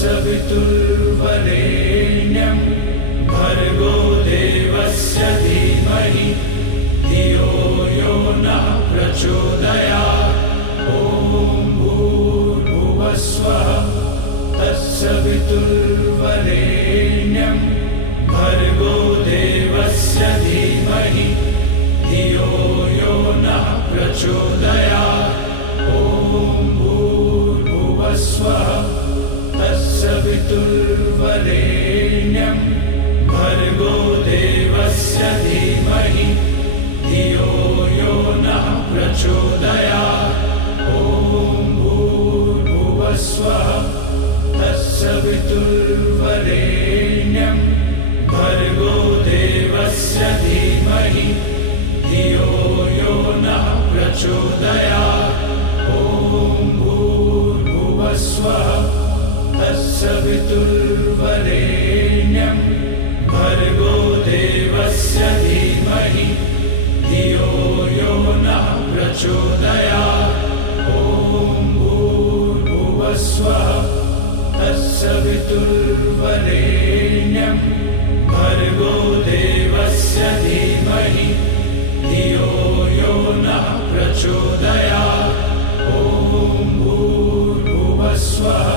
तत्सवितुर्वरेण्यं भर्गो देवस्य धीमहि धियो यो नः प्रचोदयात्। ॐ भूर्भुवस्वः तत्सवितुर्वरेण्यं भर्गो देवस्य धीमहि धियो यो नः प्रचोदयात्। ॐ भूर्भुवस्वः तत्सवितुर्वरेण्यं भर्गो देवस्य धीमहि धियो यो नः प्रचोदयात्। ॐ भूर्भुवस्वः तत्सवितुर्वरेण्यं भर्गो देवस्य धीमहि धियो यो नः प्रचोदयात्। ॐ भूर्भुवस्वः तत्सवितुर्वरेण्यं भर्गो देवस्य धीमहि धियो यो नः प्रचोदयात्। ॐ भूर्भुवस्वः तत्सवितुर्वरेण्यं भर्गो देवस्य धीमहि धियो यो नः प्रचोदयात्। ॐ भूर्भुवस्वः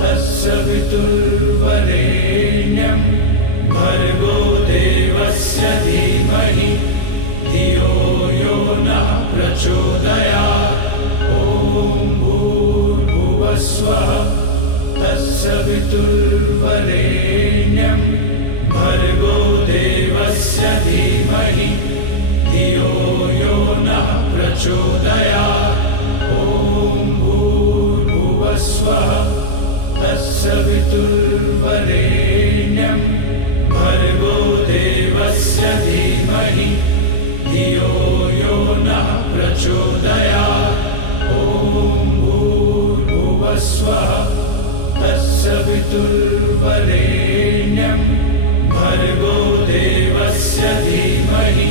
तत्सवितुर्वरेण्यं भर्गो देवस्य धीमहि धियो यो नः प्रचोदयात्। ॐ भूर्भुवस्वः तत्सवितुर्वरेण्यं भर्गो देवस्य धीमहि धियो यो नः प्रचोदयात्। ॐ भूर्भुवस्वः तत्सवितुर्वरेण्यं भर्गो देवस्य धीमहि धियो यो नः प्रचोदयात्। ॐ भूर्भुवस्वः तत्सवितुर्वरेण्यं भर्गो देवस्य धीमहि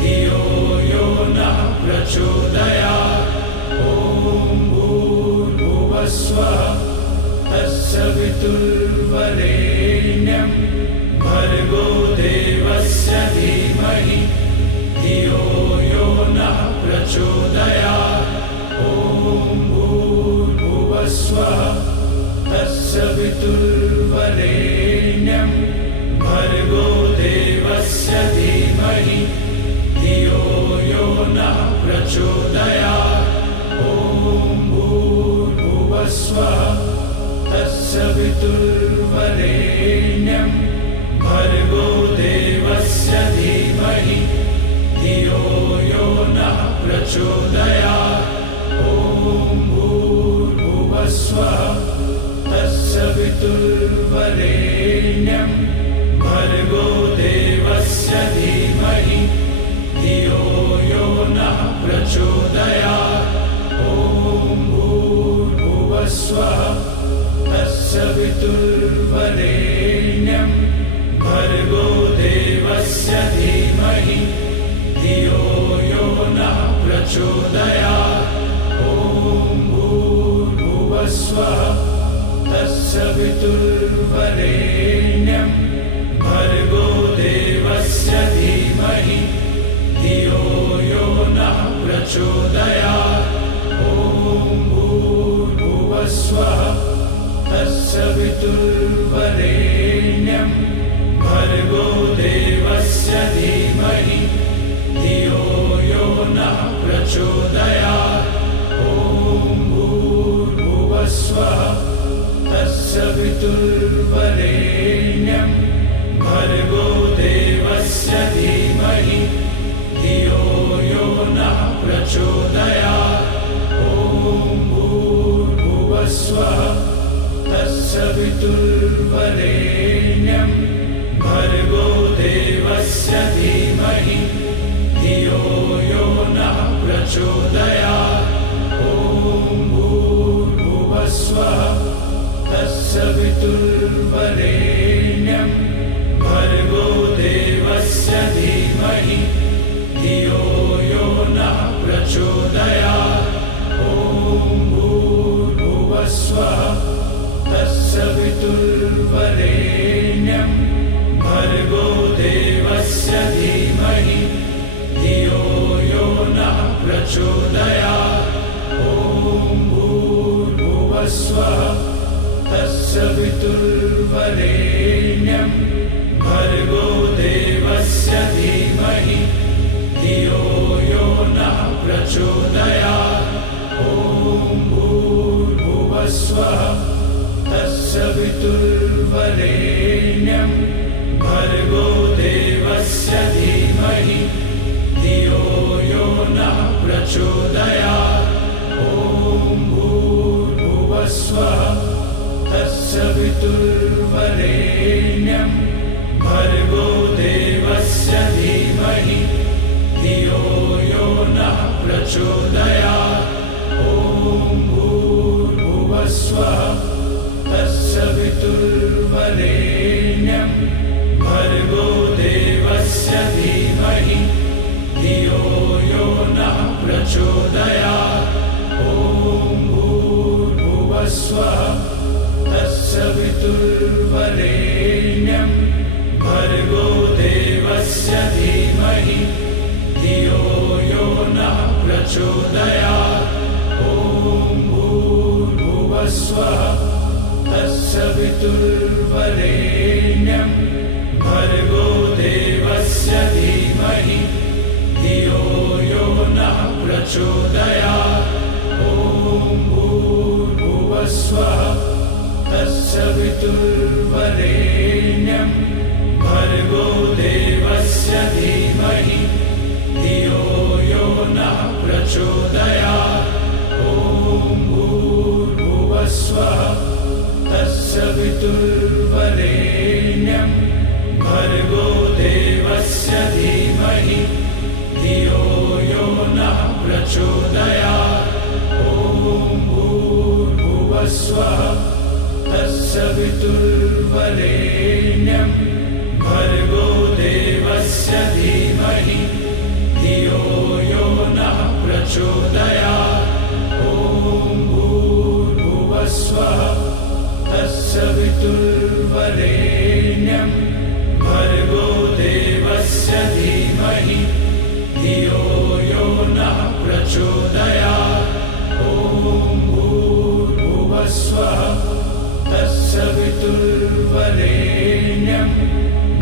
धियो यो नः प्रचोदयात्। ॐ भूर्भुवस्वः तत्सवितुर्वरेण्यं भर्गो देवस्य धीमहि धियो यो नः प्रचोदयात्। ॐ भूर्भुवस्वः तत्सवितुर्वरेण्यं भर्गो देवस्य धीमहि धियो यो नः प्रचोदयात्। ॐ भूर्भुवस्वः तत्सवितुर्वरेण्यं भर्गो देवस्य धीमहि धियो यो नः प्रचोदयात्। ॐ भूर्भुवस्वः तत्सवितुर्वरेण्यं भर्गो देवस्य धीमहि धियो यो नः प्रचोदयात्। ॐ भूर्भुवस्वः तत्सवितुर्वरेण्यं भर्गो देवस्य धीमहि धियो यो नः प्रचोदयात्। ॐ भूर्भुवस्वः तत्सवितुर्वरेण्यं भर्गो देवस्य धीमहि धियो यो नः प्रचोदयात्। ॐ भूर्भुवस्वः तत्सवितुर्वरेण्यं भर्गो देवस्य धीमहि धियो यो नः प्रचोदयात्। ॐ भूर्भुवस्वः तत्सवितुर्वरेण्यं भर्गो देवस्य धीमहि धियो यो नः प्रचोदयात्। ॐ भूर्भुवस्वः तत्सवितुर्वरेण्यं भर्गो देवस्य धीमहि धियो यो नः प्रचोदयात्। ॐ भूर्भुवस्वः तत्सवितुर्वरेण्यं भर्गो देवस्य धीमहि धियो यो नः प्रचोदयात्। ॐ भूर्भुवस्वः तत्सवितुर्वरेण्यं तस्य पितुर्वरेण्यं भर्गो देवस्य धीमहि धियो यो नः प्रचोदयात्। ॐ भूर्भुवस्वः तस्य पितुर्वरेण्यं भर्गो देवस्य धीमहि धियो यो नः प्रचोदयात्। ॐ भूर्भुवस्वः तस्य पितुर्वरेण्यं भर्गो देवस्य धीमहि धियो यो नः प्रचोदयात्। ॐ भूर्भुवस्वः तस्य पितुर्वरेण्यं भर्गो देवस्य धीमहि धियो यो नः प्रचोदयात्। ॐ भूर्भुवस्वः तस्य पितुर्वरेण्यं भर्गो देवस्य धीमहि धियो यो नः प्रचोदयात्। ॐ भूर्भुवस्वः तस्य पितुर्वरेण्यं भर्गो देवस्य धीमहि धियो यो नः प्रचोदयात्। ॐ भूर्भुवस्वः तस्य पितुर्वरेण्यं भर्गो देवस्य धीमहि धियो यो नः प्रचोदयात्। ॐ भूर्भुवस्वः तस्य पितुर्वरेण्यं भर्गो देवस्य धीमहि धियो यो नः प्रचोदयात्। ॐ भूर्भुवस्वः तस्य पितुर्वरेण्यं भर्गो देवस्य धीमहि धियो यो नः प्रचोदयात्। ॐ भूर्भुवस्वः तस्य पितुर्वरेण्यं भर्गो देवस्य धीमहि धियो यो नः प्रचोदयात्। ॐ भूर्भुवस्वः तस्य पितुर्वरेण्यं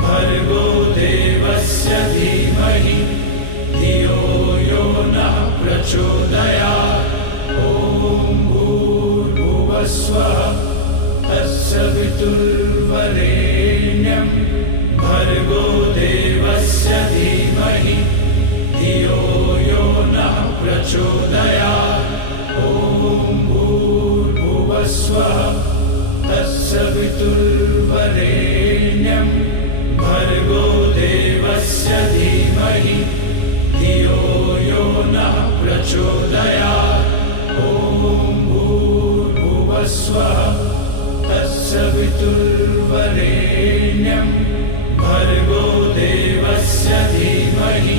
भर्गो देवस्य धीमहि धियो यो नः प्रचोदयात्। ॐ भूर्भुवस्वः तस्य पितुर्वरेण्यं भर्गो देवस्य धीमहि धियो यो नः प्रचोदयात्। ॐ भूर्भुवस्वः तस्य पितुर्वरेण्यं भर्गो देवस्य धीमहि धियो यो नः प्रचोदयात्। ॐ भूर्भुवस्वः तस्य पितुर्वरेण्यं भर्गो देवस्य धीमहि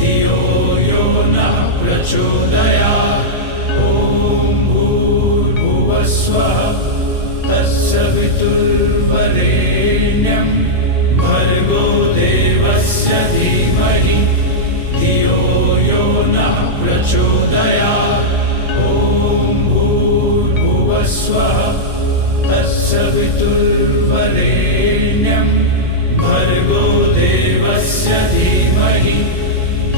धियो यो नः प्रचोदयात्। ॐ भूर्भुवस्वः तस्य पितुर्वरेण्यं भर्गो देवस्य धीमहि धियो यो नः प्रचोदयात्। ॐ भूर्भुवस्वः तस्य पितुर्वरेण्यं भर्गो देवस्य धीमहि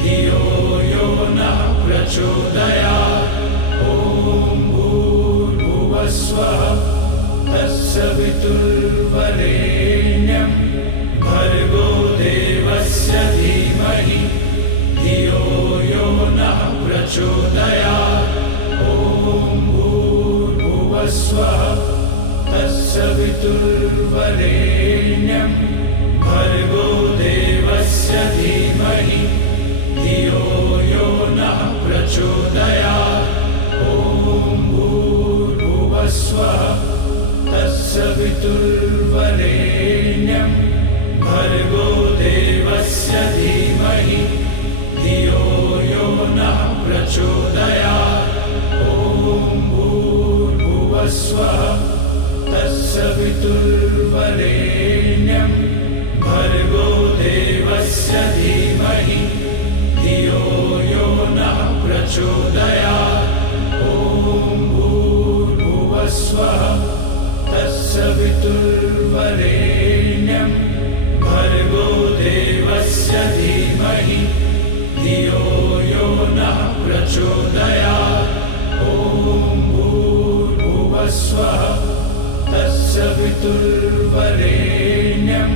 धियो यो नः प्रचोदयात्। ॐ भूर्भुवस्वः तस्य पितुर्वरेण्यं भर्गो देवस्य धीमहि धियो यो नः प्रचोदयात्। ॐ भूर्भुवस्वः तस्य पितुर्वरेण्यं भर्गो देवस्य धीमहि धियो यो नः प्रचोदयात्। ॐ भूर्भुवस्वः तस्य पितुर्वरेण्यं भर्गो देवस्य धीमहि धियो यो नः प्रचोदयात्। ॐ भूर्भुवस्वः तस्य पितुर्वरेण्यं भर्गो देवस्य धीमहि धियो यो नः प्रचोदयात्। ॐ भूर्भुवस्वः भूर्भुवस्वः तत्सवितुर्वरेण्यं भर्गो देवस्य धीमहि धियो यो नः प्रचोदयात्। ॐ भूर्भुवस्वः तत्सवितुर्वरेण्यं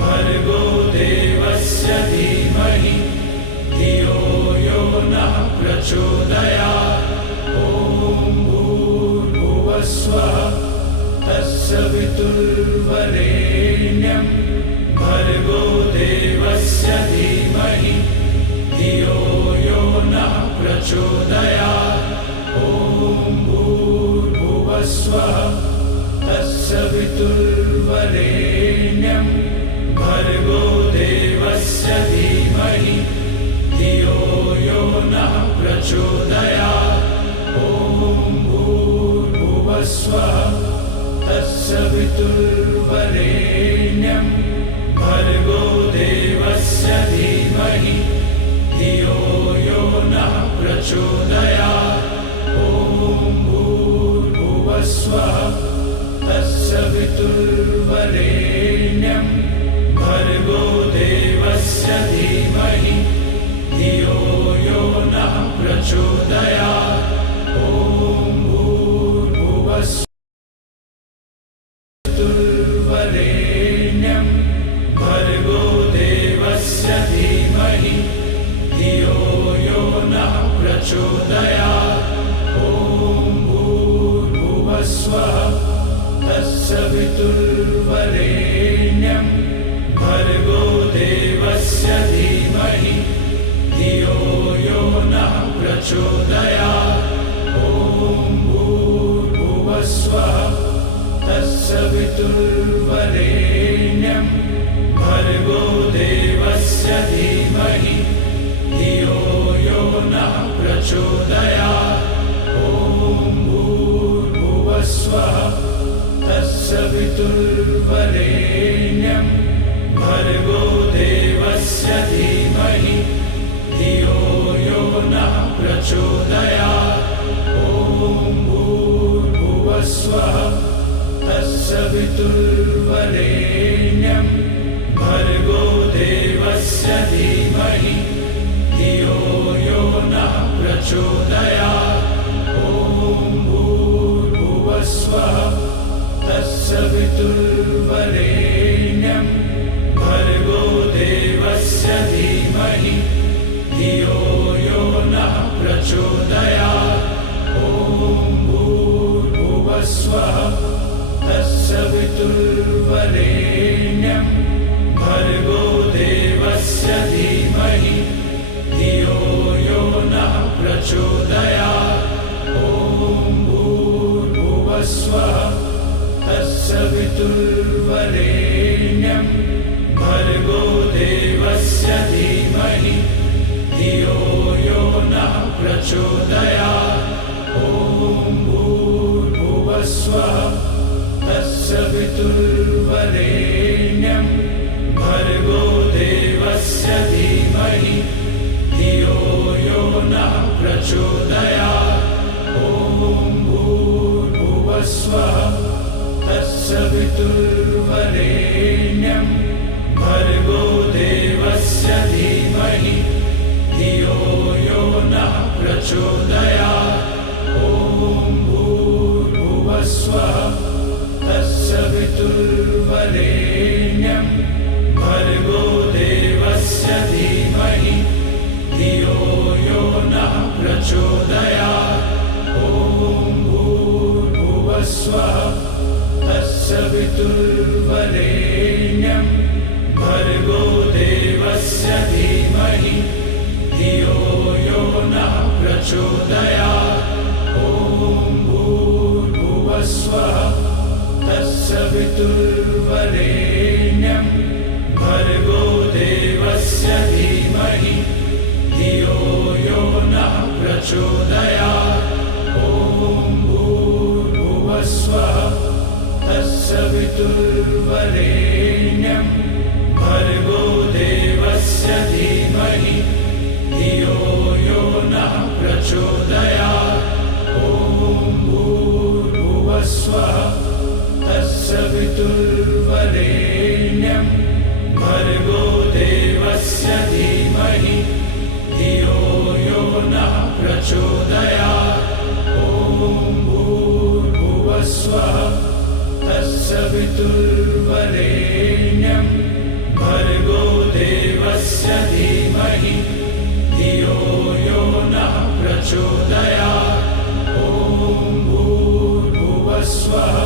भर्गो देवस्य धीमहि धियो यो नः प्रचोदयात्। ॐ भूर्भुवस्वः तत्सवितुर्वरेण्यं भर्गो देवस्य धीमहि धियो यो नः प्रचोदयात्। ॐ भूर्भुवस्वः तत्सवितुर्वरेण्यं भर्गो देवस्य धीमहि धियो यो नः प्रचोदयात्। ॐ भूर्भुवस्वः तत्सवितुर्वरेण्यं भर्गो देवस्य धीमहि धियो यो नः प्रचोदयात्। ॐ भूर्भुवस्वः तत्सवितुर्वरेण्यं भर्गो देवस्य धीमहि धियो यो नः प्रचोदयात्। ॐ भूर्भुवस्वः तत्सवितुर्वरेण्यं भर्गो देवस्य धीमहि धियो यो नः प्रचोदयात्। ॐ भूर्भुवस्वः तत्सवितुर्वरेण्यं भर्गो देवस्य धीमहि धियो यो नः प्रचोदयात्। ॐ भूर्भुवस्वः तत्सवितुर्वरेण्यं भर्गो देवस्य धीमहि धियो यो नः प्रचोदयात्। ॐ भूर्भुवस्वः तत्सवितुर्वरेण्यं भर्गो देवस्य धीमहि धियो यो नः प्रचोदयात्। ॐ भूर्भुवस्वः तत्सवितुर्वरेण्यं भर्गो देवस्य धीमहि धियो यो नः प्रचोदयात्। ॐ भूर्भुवस्वः तत्सवितुर्वरेण्यं भर्गो देवस्य धीमहि धियो यो नः प्रचोदयात्। ॐ भूर्भुवस्वः तत्सवितुर्वरेण्यं भर्गो देवस्य धीमहि धियो यो नः प्रचोदयात्। ॐ भूर्भुवस्वः तत्सवितुर्वरेण्यं भर्गो देवस्य धीमहि धियो यो नः प्रचोदयात्। ॐ भूर्भुवस्वः तत्सवितुर्वरेण्यं भर्गो देवस्य धीमहि धियो यो नः प्रचोदयात्। ॐ भूर्भुवस्वः तत्सवितुर्वरेण्यं भर्गो देवस्य धीमहि धियो यो नः प्रचोदयात्। ॐ भूर्भुवस्वः तत्सवितुर्वरेण्यं भर्गो देवस्य धीमहि धियो यो नः प्रचोदयात्। ॐ भूर्भुवस्वः तत्सवितुर्वरेण्यं भर्गो देवस्य धीमहि धियो यो नः प्रचोदयात्। ॐ भूर्भुवस्वः तत्सवितुर्वरेण्यं भर्गो देवस्य धीमहि धियो यो नः प्रचोदयात्। ॐ भूर्भुवस्वः तत्सवितुर्वरेण्यं भर्गो देवस्य धीमहि धियो यो नः प्रचोदयात्। ॐ भूर्भुवस्वः स्वः तत्सवितुर्वरेण्यं भर्गो देवस्य धीमहि धियो यो नः प्रचोदयात्। ॐ भूर्भुवः स्वः तत्सवितुर्वरेण्यं भर्गो देवस्य धीमहि धियो यो नः प्रचोदयात्। ॐ भूर्भुवः स्वः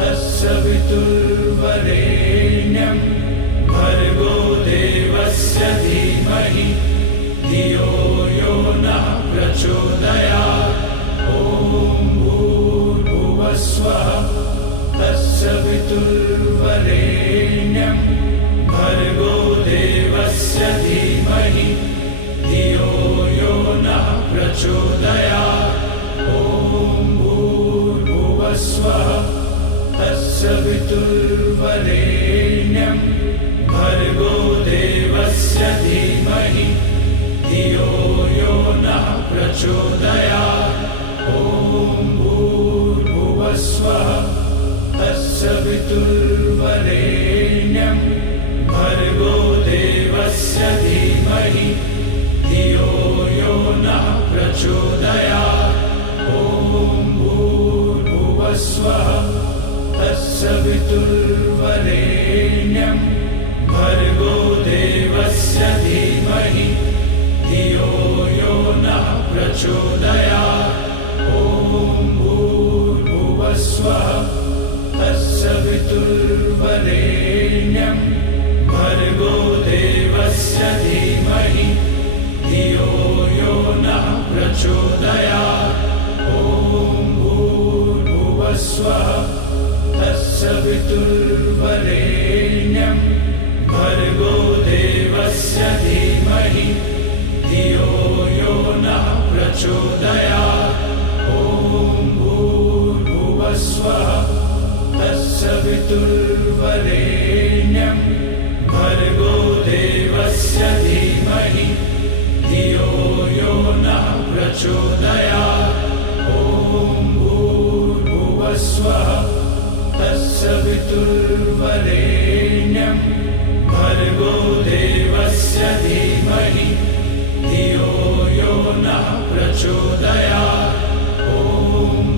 तत्सवितुर्वरेण्यं भर्गो देवस्य धीमहि धियो यो नः प्रचोदयात्। ॐ भूर्भुवः स्वः तत्सवितुर्वरेण्यं भर्गो देवस्य धीमहि धियो यो नः प्रचोदयात्। ॐ भूर्भुवः स्वः तत्सवितुर्वरेण्यं भर्गो देवस्य धीमहि धियो यो नः प्रचोदयात्। ॐ भूर्भुवः स्वः तत्सवितुर्वरेण्यं भर्गो देवस्य धीमहि धियो यो नः प्रचोदयात्। ॐ भूर्भुवः स्वः तत्सवितुर्वरेण्यं भर्गो देवस्य धीमहि धियो यो नः प्रचोदयात्। ॐ भूर्भुवः स्वः तत्सवितुर्वरेण्यं भर्गो देवस्य धीमहि धियो यो नः प्रचोदयात्। ॐ भूर्भुवः स्वः तत्सवितुर्वरेण्यं भर्गो देवस्य धीमहि धियो यो नः प्रचोदयात्। ॐ भूर्भुवः स्वः तत्सवितुर्वरेण्यं भर्गो देवस्य धीमहि धियो यो नः प्रचोदयात्। ॐ भूर्भुवः स्वः तत्सवितुर्वरेण्यं भर्गो देवस्य धीमहि धियो यो नः प्रचोदयात्। ॐ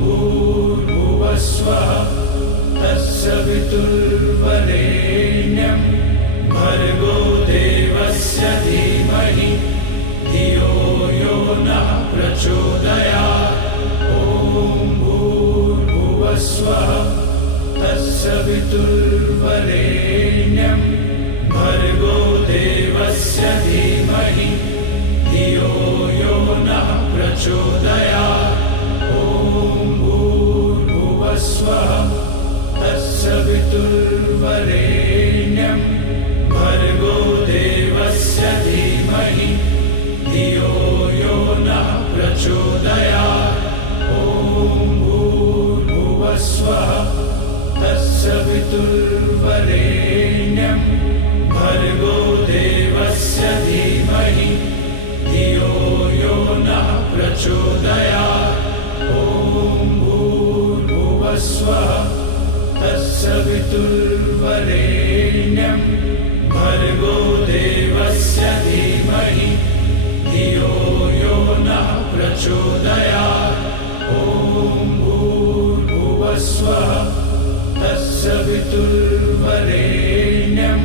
भूर्भुवः स्वः तत्सवितुर्वरेण्यं भर्गो देवस्य धीमहि धियो यो नः प्रचोदयात्। ॐ भूर्भुवः स्वः तत्सवितुर्वरेण्यं भर्गो देवस्य धीमहि धियो यो नः प्रचोदयात्। ॐ भूर्भुवः स्वः तत्सवितुर्वरेण्यं भर्गो देवस्य धीमहि धियो यो नः प्रचोदयात्। ॐ भूर्भुवः स्वः तत्सवितुर्वरेण्यं भर्गो देवस्य धीमहि धियो यो नः प्रचोदयात्। ॐ भूर्भुवः स्वः तत्सवितुर्वरेण्यं भर्गो देवस्य धीमहि धियो यो नः प्रचोदयात्। ॐ भूर्भुवः स्वः तत्सवितुर्वरेण्यं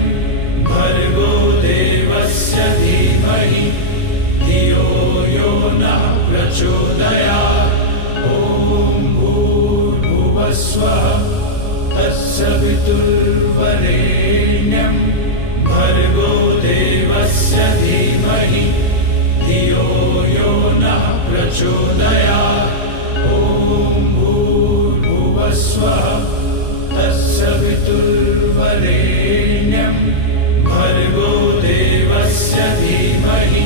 भर्गो देवस्य धीमहि धियो यो नः प्रचोदयात्। ॐ भूर्भुवः स्वः तत्सवितुर्वरेण्यं भर्गो देवस्य धीमहि धियो यो नः प्रचोदयात्। ॐ भूर्भुवः स्वः तत्सवितुर्वरेण्यं भर्गो देवस्य धीमहि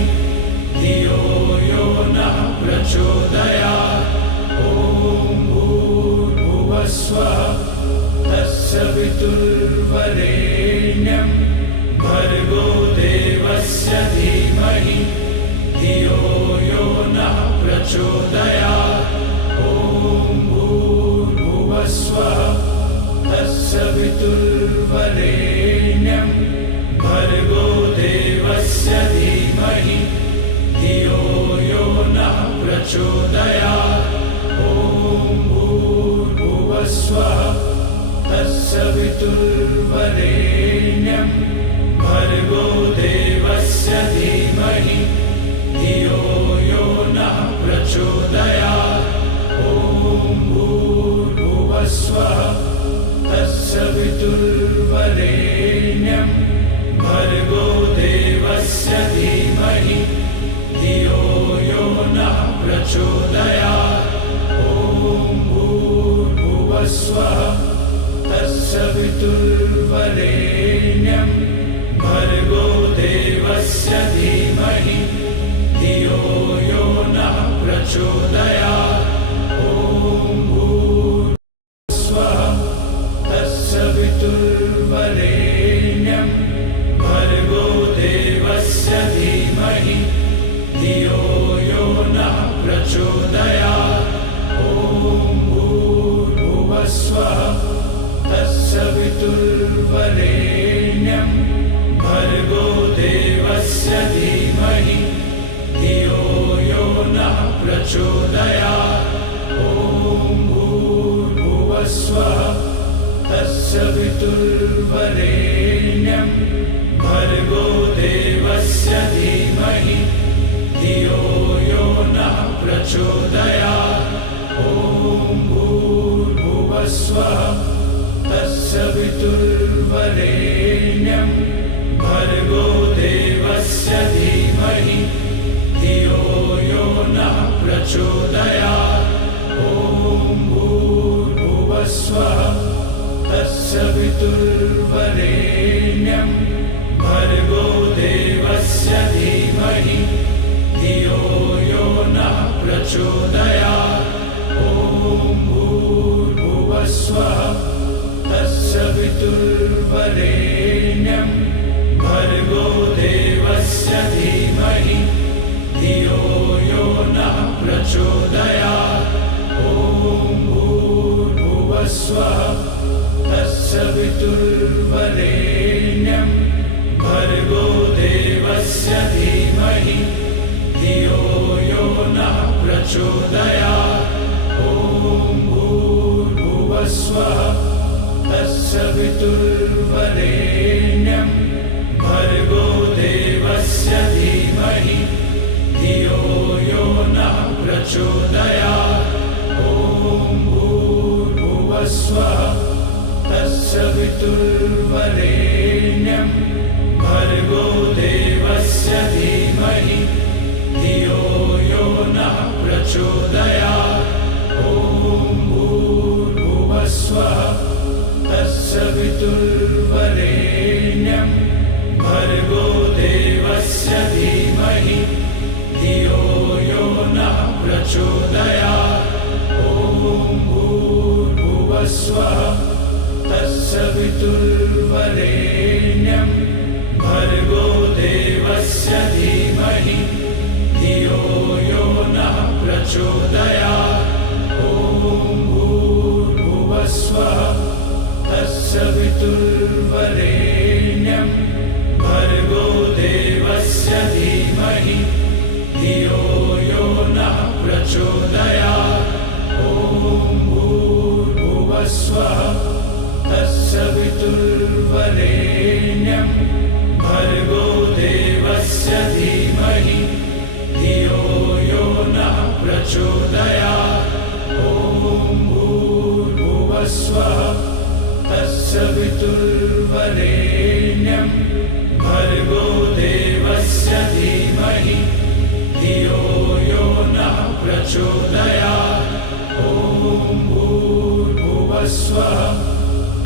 धियो यो नः प्रचोदयात्। ॐ भूर्भुवः स्वः तत्सवितुर्वरेण्यं भर्गो देवस्य धीमहि धियो यो नः प्रचोदयात्। ॐ भूर्भुवः स्वः तत्सवितुर्वरेण्यं भर्गो देवस्य धीमहि धियो यो नः प्रचोदयात्। ॐ भूर्भुवस्वः तत्सवितुर्वरेण्यं भर्गो देवस्य धीमहि धियो यो नः प्रचोदयात्। ॐ भूर्भुवस्वः तत्सवितुर्वरेण्यं भर्गो देवस्य धीमहि धियो यो नः प्रचोदयात्। ॐ भूर्भुवस्वः तत्सवितुर्वरेण्यं भर्गो देवस्य धीमहि धियो यो नः प्रचोदयात्। ॐ भूर्भुवस्वः तत्सवितुर्वरेण्यं भर्गो देवस्य धीमहि धियो यो नः प्रचोदयात्। ॐ भूर्भुवस्वः तत्सवितुर्वरेण्यं भर्गो देवस्य धीमहि धियो यो नः प्रचोदयात्। ॐ भूर्भुवस्वः तत्सवितुर्वरेण्यं भर्गो देवस्य धीमहि धियो यो नः प्रचोदयात्। ॐ भूर्भुवस्वः तत्सवितुर्वरेण्यं भर्गो देवस्य धीमहि धियो यो नः प्रचोदयात्। ॐ भूर्भुवस्वः तत्सवितुर्वरेण्यं भर्गो देवस्य धीमहि धियो यो नः प्रचोदयात्। ॐ भूर्भुवस्वः तत्सवितुर्वरेण्यं भर्गो देवस्य धीमहि धियो यो नः प्रचोदयात्। ॐ भूर्भुवस्वः तत्सवितुर्वरेण्यं भर्गो देवस्य धीमहि धियो यो नः प्रचोदयात्। ॐ भूर्भुवस्वः तत्सवितुर्वरेण्यं भर्गो देवस्य धीमहि धियो यो नः प्रचोदयात्। ॐ भूर्भुवस्वः तत्सवितुर्वरेण्यं भर्गो देवस्य धीमहि धियो यो नः प्रचोदयात्। ॐ भूर्भुवस्वः तत्सवितुर्वरेण्यं भर्गो देवस्य धीमहि धियो यो नः प्रचोदयात्। ॐ भूर्भुवस्वः तत्सवितुर्वरेण्यं भर्गो देवस्य धीमहि धियो यो नः प्रचोदयात्। ॐ भूर्भुवस्वः तत्सवितुर्वरेण्यं भर्गो देवस्य धीमहि धियो यो नः प्रचोदयात्। ॐ भूर्भुवस्वः तत्सवितुर्वरेण्यं भर्गो देवस्य धीमहि धियो यो नः प्रचोदयात्। ॐ भूर्भुवस्वः तत्सवितुर्वरेण्यं भर्गो देवस्य धीमहि धियो यो नः प्रचोदयात्। ॐ भूर्भुवस्वः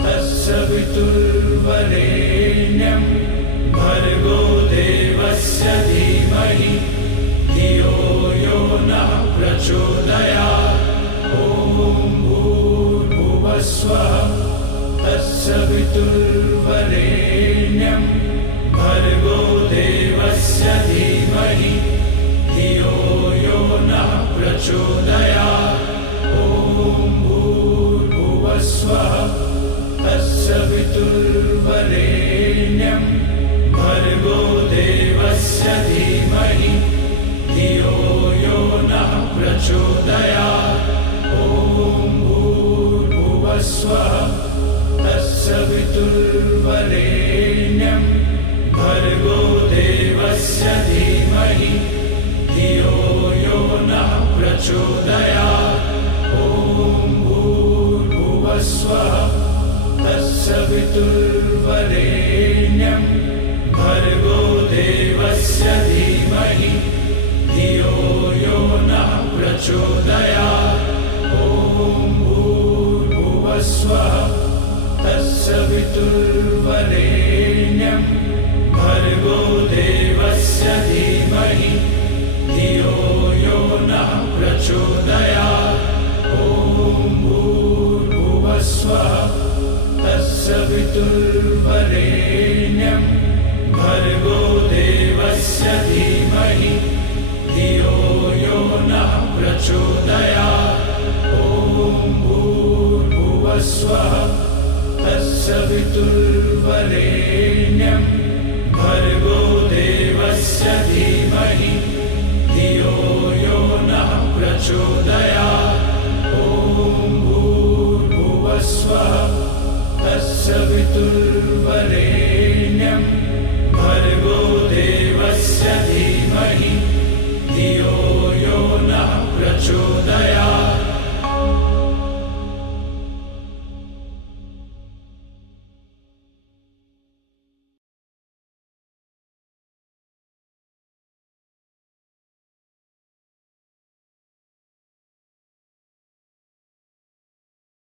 तत्सवितुर्वरेण्यं भर्गो देवस्य धीमहि धियो यो नः प्रचोदयात्। ॐ भूर्भुवस्वः तत्सवितुर्वरेण्यं भर्गो देवस्य धीमहि धियो यो नः प्रचोदयात्। ॐ भूर्भुवस्वः तत्सवितुर्वरेण्यं भर्गो देवस्य धीमहि धियो यो नः प्रचोदयात्। ॐ भूर्भुवस्वः तत्सवितुर्वरेण्यं भर्गो देवस्य धीमहि धियो यो नः प्रचोदयात्। ॐ भूर्भुवस्वः तत्सवितुर्वरेण्यं भर्गो देवस्य धीमहि धियो यो नः प्रचोदयात्। ॐ भूर्भुवस्वः तत्सवितुर्वरेण्यं भर्गो देवस्य धीमहि धियो यो नः प्रचोदयात्। ॐ भूर्भुवस्वः तत्सवितुर्वरेण्यं भर्गो देवस्य धीमहि धियो यो नः प्रचोदयात्। ॐ भूर्भुवस्वः तत्सवितुर्वरेण्यं भर्गो देवस्य धीमहि धियो यो नः प्रचोदयात्। ॐ भूर्भुवस्वः तत्सवितुर्वरेण्यं भर्गो देवस्य धीमहि धियो यो नः प्रचोदयात्।